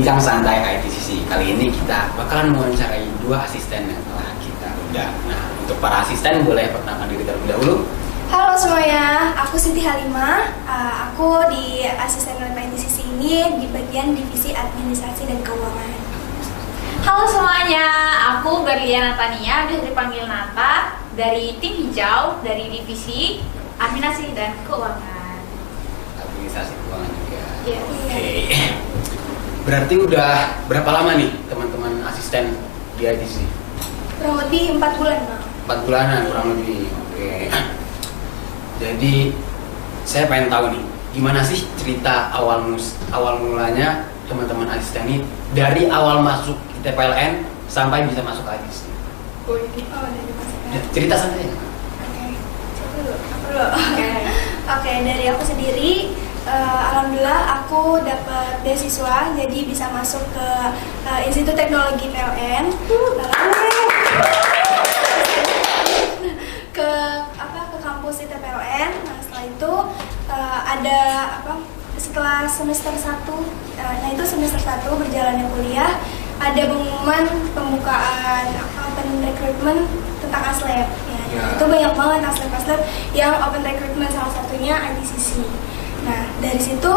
Bincang Santai ITCC. Kali ini kita bakalan mewawancarai 2 asisten yang telah kita undang. Nah, untuk para asisten boleh perkenalkan diri terlebih dahulu. Halo semuanya, aku Siti Halimah. Aku di asisten ITCC ini di bagian divisi administrasi dan keuangan. Halo semuanya, aku Berliana Tania, bisa dipanggil Nata, dari tim hijau, dari divisi administrasi dan keuangan. Administrasi keuangan juga. Yes. Oke. Berarti udah berapa lama nih teman-teman asisten di ITCC? Kurang lebih 4 bulan, Bang. 4 bulanan kurang lebih. Oke. Jadi saya pengen tahu nih, gimana sih cerita awal mulanya teman-teman asisten ini dari awal masuk TPLN sampai bisa masuk ke ITCC? Oh, dari masukan. Cerita santai. Oke, aku dulu. Oke, dari aku sendiri, alhamdulillah aku dapat beasiswa, jadi bisa masuk ke Institut Teknologi PLN. ke kampus ITPLN. Nah, setelah itu ada setelah semester 1, nah itu semester 1 berjalannya kuliah, ada pengumuman pembukaan open recruitment tentang ASLEP ya. Itu banyak banget ASLEP yang open recruitment, salah satunya ITCC. Nah, dari situ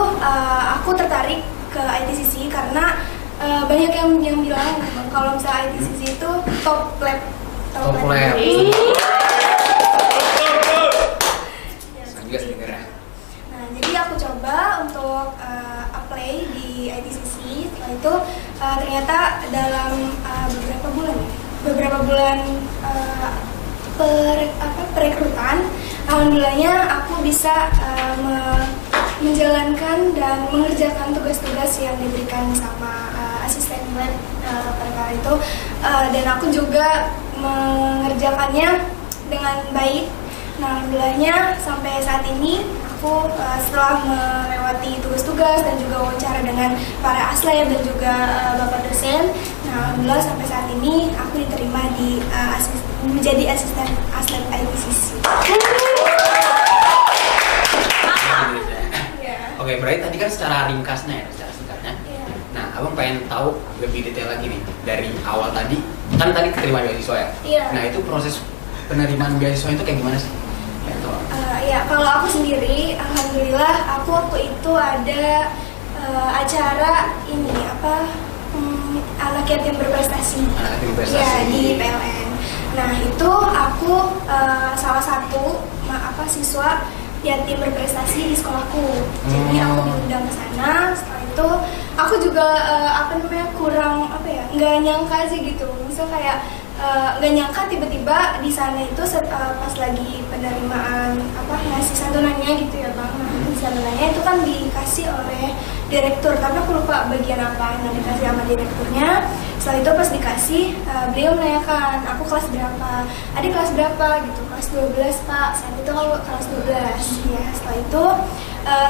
aku tertarik ke ITCC karena banyak yang bilang kalau misalnya ITCC itu top lab. Nah, jadi aku coba untuk apply di ITCC. Setelah itu ternyata dalam beberapa bulan perekrutan, alhamdulillnya aku bisa menjalankan dan mengerjakan tugas-tugas yang diberikan sama asisten lab pada kala itu, dan aku juga mengerjakannya dengan baik. Nah, alhamdulillnya sampai saat ini aku setelah melewati tugas-tugas dan juga wawancara dengan para aslep dan juga bapak dosen, nah alhamdulillah sampai saat ini aku diterima di menjadi asisten aslep ITCC. Oke, berarti tadi kan secara ringkasnya ya, secara singkatnya. Nah, abang pengen tahu lebih detail lagi nih dari awal tadi. Kan tadi keterima beasiswa ya? Iya. Nah, itu proses penerimaan beasiswa itu kayak gimana sih? Ya, kalau aku sendiri, alhamdulillah aku waktu itu ada acara ini anak yatim berprestasi. Ya, di PLN. Nah, itu aku salah satu siswa yatim berprestasi di sekolahku. Jadi aku diundang ke sana. Setelah itu aku juga kurang nggak nyangka sih gitu. Misal kayak nggak nyangka tiba-tiba di sana itu pas lagi penerimaan ngasih santunannya gitu ya Bang. Nah, santunannya itu kan dikasih oleh direktur, tapi aku lupa bagian apa. Nah, dikasih sama direkturnya. Setelah itu pas dikasih, beliau menanyakan aku kelas berapa, adik kelas berapa gitu, kelas 12 Pak. Saat itu aku kelas 12 ya. Setelah itu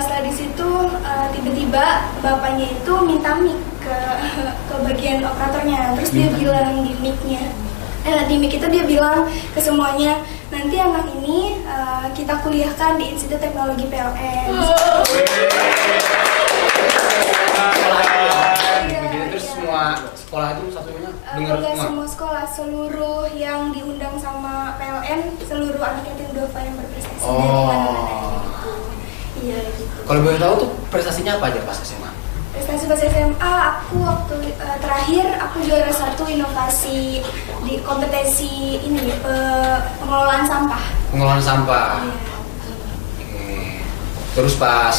setelah di situ tiba-tiba bapaknya itu minta mic ke bagian operatornya. Terus dia bilang di mic-nya, di mic itu dia bilang ke semuanya, nanti anak ini kita kuliahkan di Institut Teknologi PLN. Terus semua sekolah itu satunya dengar semua sekolah, seluruh yang diundang sama PLN, seluruh anak yatim duafa yang berprestasi dari mana-mana gitu. Iya gitu. Kalau boleh tahu tuh prestasinya apa aja pas SMA? Prestasi pas SMA, aku waktu terakhir aku juara 1 inovasi di kompetisi ini pengelolaan sampah. Pengelolaan sampah. Iya. Oke. Terus pas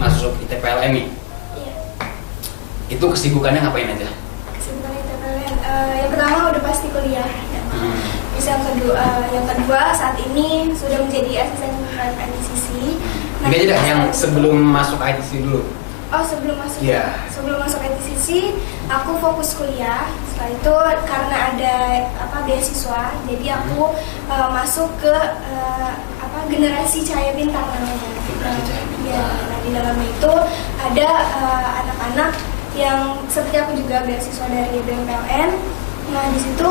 masuk ITPLN nih, Iya. itu kesibukannya ngapain aja? Kesibukan ITPLN, yang pertama udah pasti kuliah. Ya. Terus yang kedua saat ini sudah menjadi asisten ITCC. Nah, Ini aja dah, yang sebelum masuk ITCC dulu. Oh, sebelum masuk ITCC, aku fokus kuliah. Setelah itu karena ada beasiswa, jadi aku masuk ke generasi cahaya bintang namanya. Nah, di dalamnya itu ada anak-anak yang seperti aku juga beasiswa dari BMPLN. Nah, di situ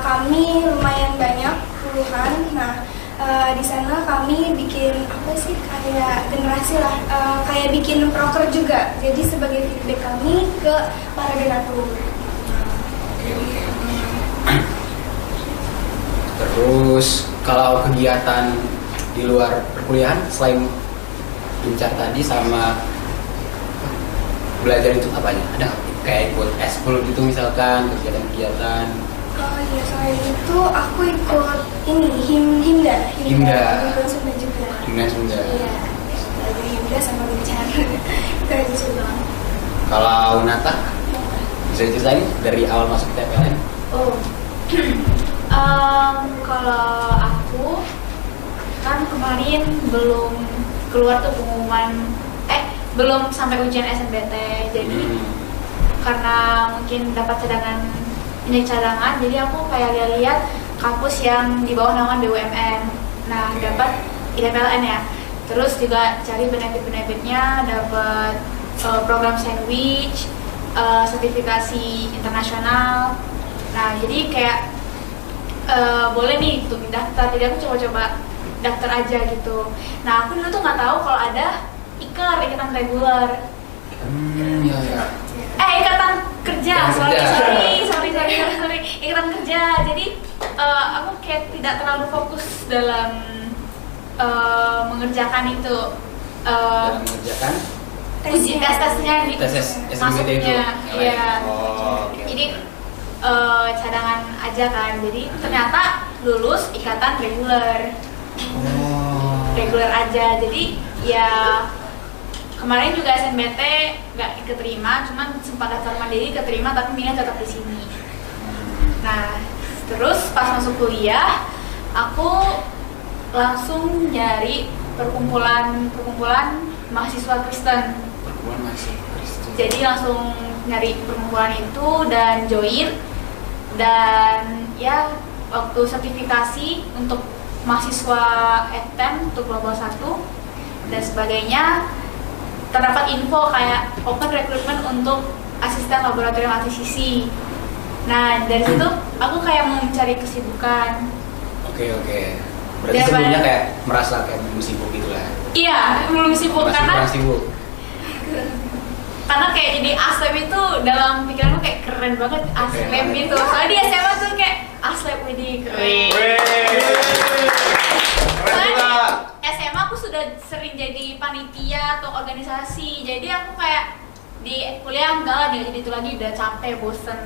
kami lumayan banyak puluhan. Nah, di sana kami bikin kayak generasi kasih lah kayak bikin proker juga. Jadi sebagai feedback kami ke para donatur. Oke. Terus kalau kegiatan di luar perkuliahan selain Incar tadi sama belajar itu apa aja? Ada kayak ikut eskul gitu misalkan, kegiatan-kegiatan? Oh iya, selain itu aku ikut ini himda Sunda juga. Himda Sunda. Iya, belajar himda sama bicara. Itu aja sih doang. Kalau Nata bisa diceritain dari awal masuk TPLN? Oh, kalau aku kan kemarin belum keluar tuh pengumuman, belum sampai ujian SNBT, jadi karena mungkin dapat cadangan, jadi aku kayak lihat kampus yang di bawah naungan BUMN. Nah, dapat ITPLN ya. Terus juga cari benefit-benefitnya, dapat program sandwich, sertifikasi internasional. Nah, jadi kayak boleh nih untuk daftar. Jadi aku coba-coba daftar aja gitu. Nah, aku dulu tuh nggak tahu kalau ada ikatan reguler. Ikatan kerja. Sorry. Ikatan kerja. Jadi aku kayak tidak terlalu fokus dalam mengerjakan itu. Dalam mengerjakan tesnya di SNBT itu. Iya. Okay. Jadi cadangan aja kan. Jadi ternyata lulus ikatan reguler. Reguler aja. Jadi ya kemarin juga SNBT nggak keterima, cuman sempat daftar mandiri keterima, tapi milih tetap di sini. Nah, terus pas masuk kuliah, aku langsung nyari perkumpulan mahasiswa Kristen. Perkumpulan mahasiswa Kristen. Jadi langsung nyari perkumpulan itu dan join, dan ya waktu sertifikasi untuk mahasiswa FTEM untuk Global 1 dan sebagainya, terdapat info kayak open recruitment untuk asisten laboratorium ATCC. Nah, dari situ aku kayak mau mencari kesibukan. Oke. Berarti sebelumnya kayak merasa kayak belum sibuk gitu lah. Iya, belum sibuk karena kayak jadi aslep itu dalam pikiranku kayak keren banget, aslep gitu. Soalnya di SMA tuh kayak aslep ini keren. Soalnya di SMA aku sudah sering jadi panitia atau organisasi, jadi aku kayak di kuliah enggak lah jadi itu lagi, udah capek, bosen.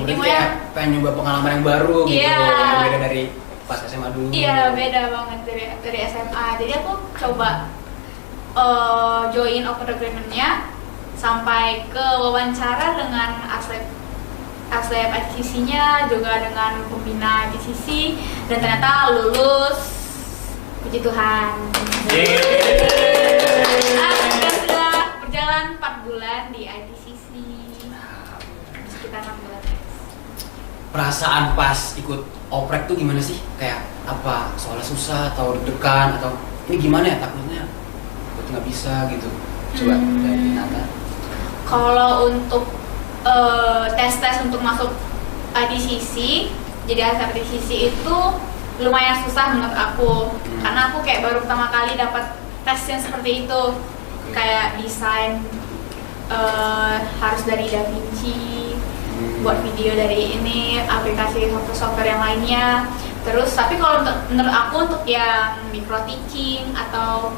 Jadi kayak pengen nyoba pengalaman yang baru gitu, yang beda dari pas SMA dulu. Iya, beda banget dari SMA. Jadi aku coba join open recruitment-nya sampai ke wawancara dengan aslep ATCC-nya, juga dengan pembina ATCC, dan ternyata lulus, puji Tuhan. Sudah berjalan 4 bulan di ATCC, sekitar 6 bulan. Perasaan pas ikut oprek tuh gimana sih? Kayak apa? Soalnya susah atau deg-degan atau ini gimana ya, takutnya nggak bisa gitu? Coba dari Nata. Kalau untuk tes untuk masuk ATCC, jadi ATCC itu lumayan susah menurut aku, karena aku kayak baru pertama kali dapat tes yang seperti itu. Kayak desain harus dari DaVinci, buat video dari ini, aplikasi software yang lainnya. Terus tapi kalau menurut aku untuk yang micro teaching atau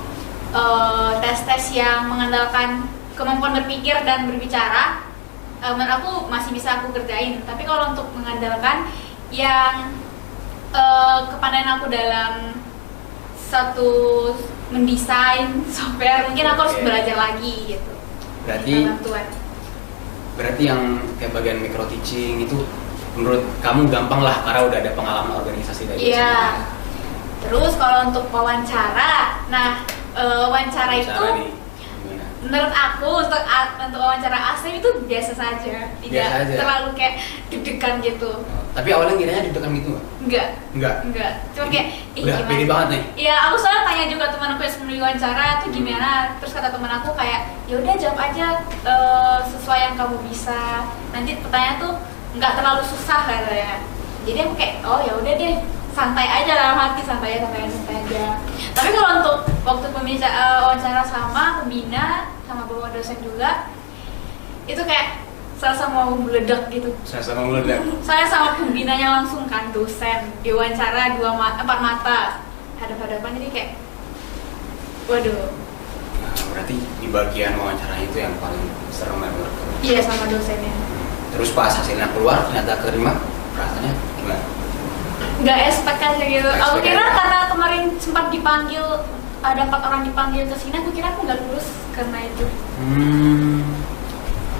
tes-tes yang mengandalkan kemampuan berpikir dan berbicara, menurut aku masih bisa aku kerjain. Tapi kalau untuk mengandalkan yang kepandaian aku dalam satu mendesain software, mungkin aku harus belajar lagi gitu. Berarti yang kayak bagian micro teaching itu menurut kamu gampang lah karena udah ada pengalaman organisasi dari Iya. Terus kalau untuk wawancara, wawancara itu menurut aku untuk wawancara asli itu biasa saja, tidak terlalu kayak deg-degan gitu. Tapi awalnya kiranya deg-degan gitu nggak? Enggak. Cuma kayak udah pede banget nih. Iya, aku soalnya tanya juga teman aku yang sebelum diwawancara tuh gimana. Terus kata teman aku kayak, ya udah jawab aja sesuai yang kamu bisa. Nanti pertanyaan tuh nggak terlalu susah katanya. Jadi aku kayak, oh ya udah deh, santai aja dalam hati, santai aja. Tapi kalau untuk waktu wawancara sama pembina sama bapak dosen juga itu kayak serasa mau meledak gitu. Serasa mau meledak. Saya sama pembinanya langsung kan, dosen diwawancara 4 mata hadap-hadapan, jadi kayak waduh. Nah, berarti di bagian wawancara itu yang paling serem ya menurut kamu? Iya, sama dosennya. Terus pas hasilnya keluar ternyata keterima, rasanya gimana? Nggak expect aja gitu. Aku Expect kira aja. karena kemarin sempat dipanggil, ada 4 orang dipanggil ke sini, aku kira aku nggak lulus karena itu.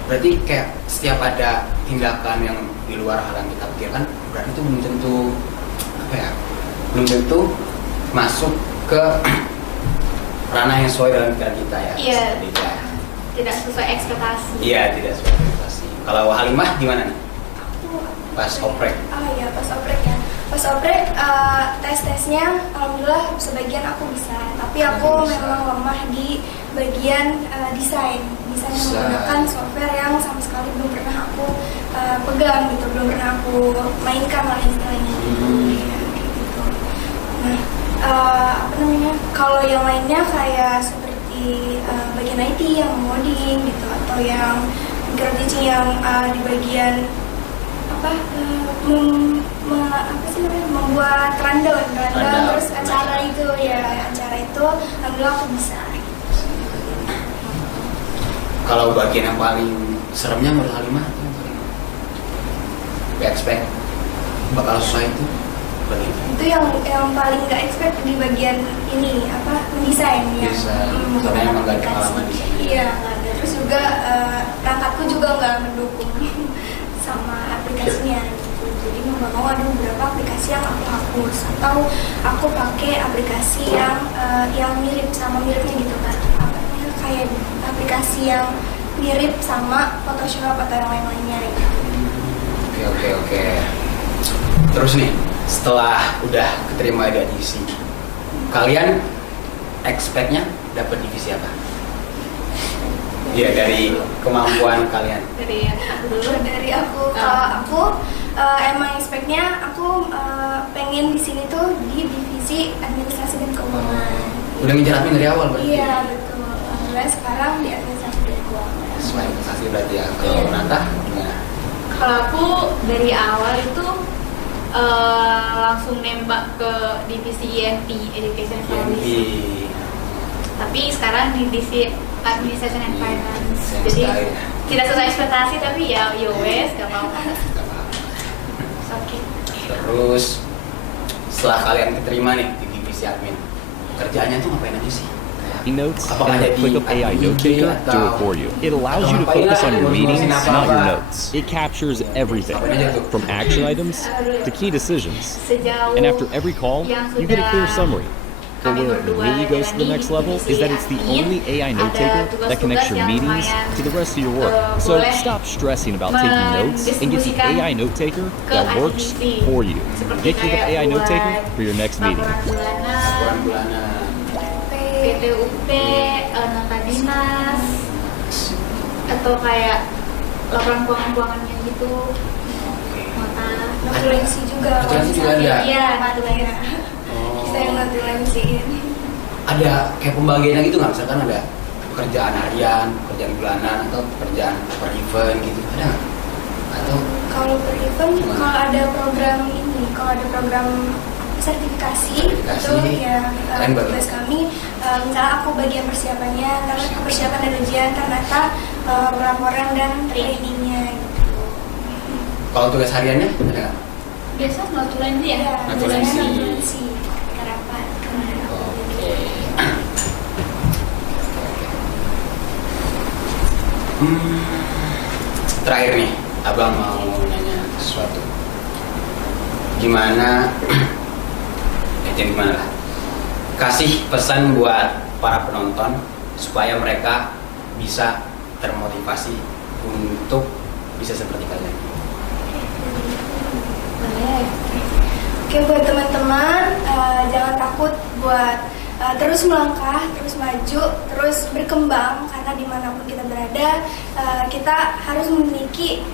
Berarti kayak setiap ada tindakan yang di luar hal yang kita pikirkan, berarti itu belum tentu apa ya? Belum tentu masuk ke ranah yang sesuai dengan pikiran kita ya. Iya. Seperti itu ya. Tidak sesuai ekspektasi. Iya, tidak sesuai ekspektasi. Kalau Halimah gimana nih? Pas oprek. Oh iya, pas oprek ya. Pas oprek tes-tesnya alhamdulillah sebagian aku bisa, tapi aku Bisa. memang lemah di bagian desain yang menggunakan software yang sama sekali belum pernah aku pegang gitu, belum pernah aku mainkan lah istilahnya. Ya, kayak gitu. Nah, apa namanya? Kalau yang lainnya kayak seperti bagian IT yang ngoding gitu, atau yang micro teaching yang di bagian apa apa sih namanya, membuat rundown terus acara itu alhamdulillah aku bisa. Kalau bagian yang paling seremnya menurut Halimah itu yang paling expect bakal susah itu bagian Itu yang paling nggak expect di bagian ini apa, mendesain ya. Desain. Karena emang nggak ada pengalaman desain. Iya, nggak ada. Terus juga perangkatku juga nggak mendukung sama aplikasinya gitu. Jadi mau nggak mau ada beberapa aplikasi yang aku hapus atau aku pakai aplikasi yang miripnya gitu kan. Apa namanya, kayak aplikasi yang mirip sama Photoshop atau yang lain-lainnya gitu. Oke. Terus nih, setelah udah keterima di divisi, kalian expect-nya dapat divisi apa? Iya, dari kemampuan kalian. Dari aku dulu. Dari aku, kalau aku emang expect-nya aku pengen di sini tuh di divisi administrasi dan keuangan. Udah ngejar admin dari awal berarti? Iya betul. Alhamdulillah sekarang di administrasi dan keuangan. Sesuai investasi berarti ya. Kalau Nata gimana? Kalau aku dari awal itu langsung nembak ke divisi INP, Education and Policy. INP. Tapi sekarang di divisi Administration and Finance. Sayang Jadi sekali ya. tidak sesuai ekspektasi, tapi ya wes, gak apa-apa. Nggak apa-apa. Sakit. Terus setelah kalian keterima nih di divisi admin, kerjaannya tuh ngapain aja sih? Notes Apakah and then jadi click of AI admin Note Taker atau- do it for you. It allows you to focus on your meetings, not your notes. It captures everything, from action items to key decisions. Sejauh And after every call, you get a clear summary. But where it really goes to the next level is that it's the only AI note taker that connects your meetings to the rest of your work. So stop stressing about taking notes and get the AI note taker that works for you. Get rid of AI note taker for your next meeting. Laporan bulanan. PTUP, nota dinas, atau kayak laporan keuangan-keuangannya gitu, nota. Notulensi juga. Notulensi juga ada? Iya, notulensi. Oh. Kita yang notulensiin. Ada kayak pembagiannya gitu nggak? Misalkan ada pekerjaan harian, pekerjaan bulanan, atau pekerjaan per event gitu, ada nggak? Atau Kalau per event, Gimana? kalau ada program ini, kalau ada program sertifikasi, itu ya Kalian bagi? tugas kami. Misalnya aku bagian persiapannya, karena persiapan dan ujian, ternyata pelaporan dan trainingnya gitu. kalau tugas hariannya ada nggak? Biasa notulensi ya. Ya, Notulensi. notulensi, rapat. Oke. Terakhir nih, abang mau nanya sesuatu. Gimana? Jadi gimana lah? Kasih pesan buat para penonton supaya mereka bisa termotivasi untuk bisa seperti kalian. Oke, buat teman-teman jangan takut buat terus melangkah, terus maju, terus berkembang, karena dimanapun kita berada kita harus memiliki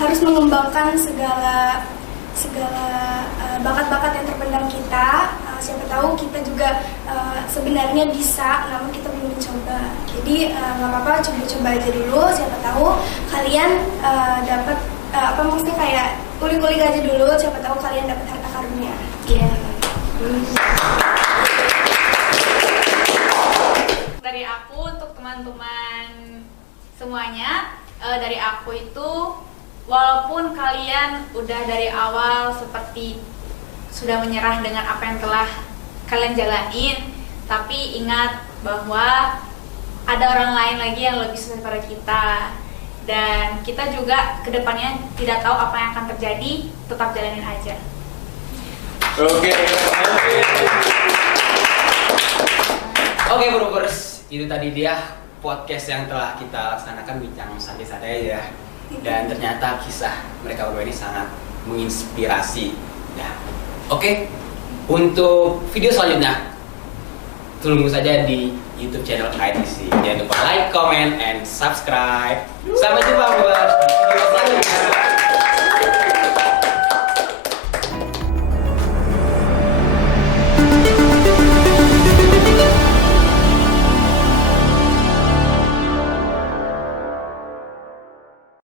harus mengembangkan segala bakat-bakat yang terpendam kita siapa tahu kita juga sebenarnya bisa, namun kita belum mencoba. Jadi nggak apa-apa, coba-coba aja dulu, siapa tahu kalian dapat maksudnya kayak kulik-kulik aja dulu, siapa tahu kalian dapat harta karunnya. Dari aku untuk teman-teman semuanya, dari aku itu walaupun kalian udah dari awal seperti sudah menyerah dengan apa yang telah kalian jalanin, tapi ingat bahwa ada orang lain lagi yang lebih susah daripada kita, dan kita juga kedepannya tidak tahu apa yang akan terjadi, tetap jalanin aja. Oke Brothers, itu tadi dia podcast yang telah kita laksanakan, bincang santai-santai aja. Dan ternyata kisah mereka berdua ini sangat menginspirasi. Nah, oke. Untuk video selanjutnya, tunggu saja di YouTube channel ITC. Jangan lupa like, comment, and subscribe. Sampai jumpa buat video selanjutnya.